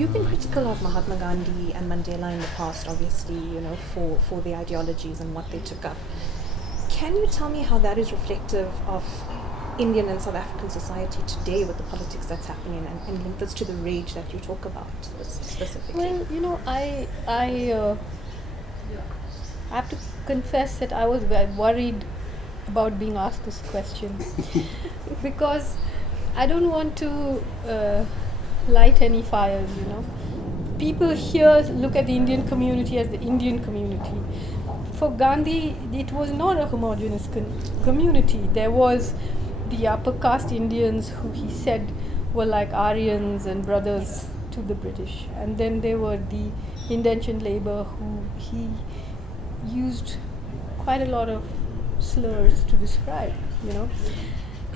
You've been critical of Mahatma Gandhi and Mandela in the past, obviously, for the ideologies and what they took up. Can you tell me how that is reflective of Indian and South African society today with the politics that's happening, and link this to the rage that you talk about specifically? Well, I have to confess that I was very worried about being asked this question because I don't want to light any fires. People here look at the Indian community as the Indian community. For Gandhi, it was not a homogeneous community. There was the upper caste Indians who he said were like Aryans and brothers to the British. And then there were the indentured labor who he used quite a lot of slurs to describe.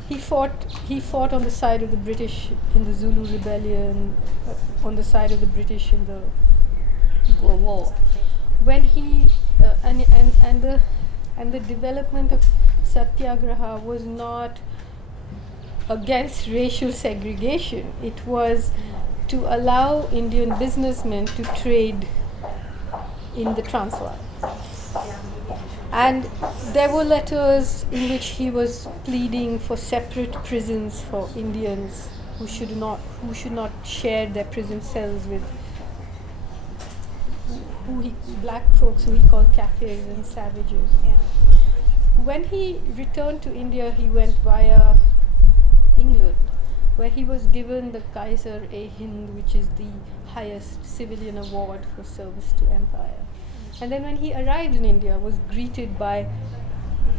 He fought on the side of the British in the Zulu rebellion, on the side of the British in the Boer War. When he and the development of Satyagraha was not against racial segregation. It was to allow Indian businessmen to trade in the Transvaal. And there were letters in which he was pleading for separate prisons for Indians who should not share their prison cells with black folks who he called kafirs and savages. When he returned to India, he went via England, where he was given the Kaiser-e-Hind, which is the highest civilian award for service to empire. And then when he arrived in India, was greeted by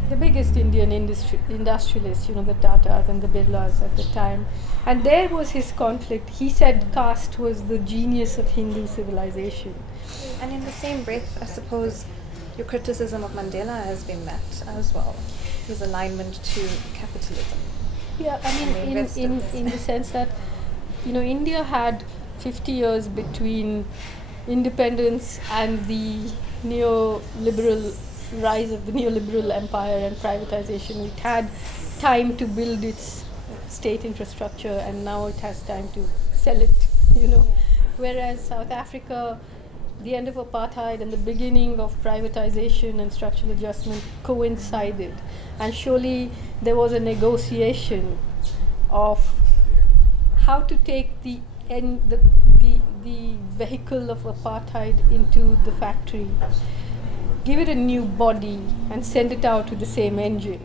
the biggest Indian industrialists, the Tatas and the Birlas at the time. And there was his conflict. He said caste was the genius of Hindu civilization. And in the same breath, I suppose your criticism of Mandela has been met as well, his alignment to capitalism. Yeah, I mean, in the sense that, India had 50 years between independence and the neoliberal rise of the neoliberal empire and privatization. It had time to build its state infrastructure, and now it has time to sell it, Whereas South Africa, the end of apartheid and the beginning of privatization and structural adjustment coincided, and surely there was a negotiation of how to take the vehicle of apartheid into the factory, give it a new body and send it out with the same engine.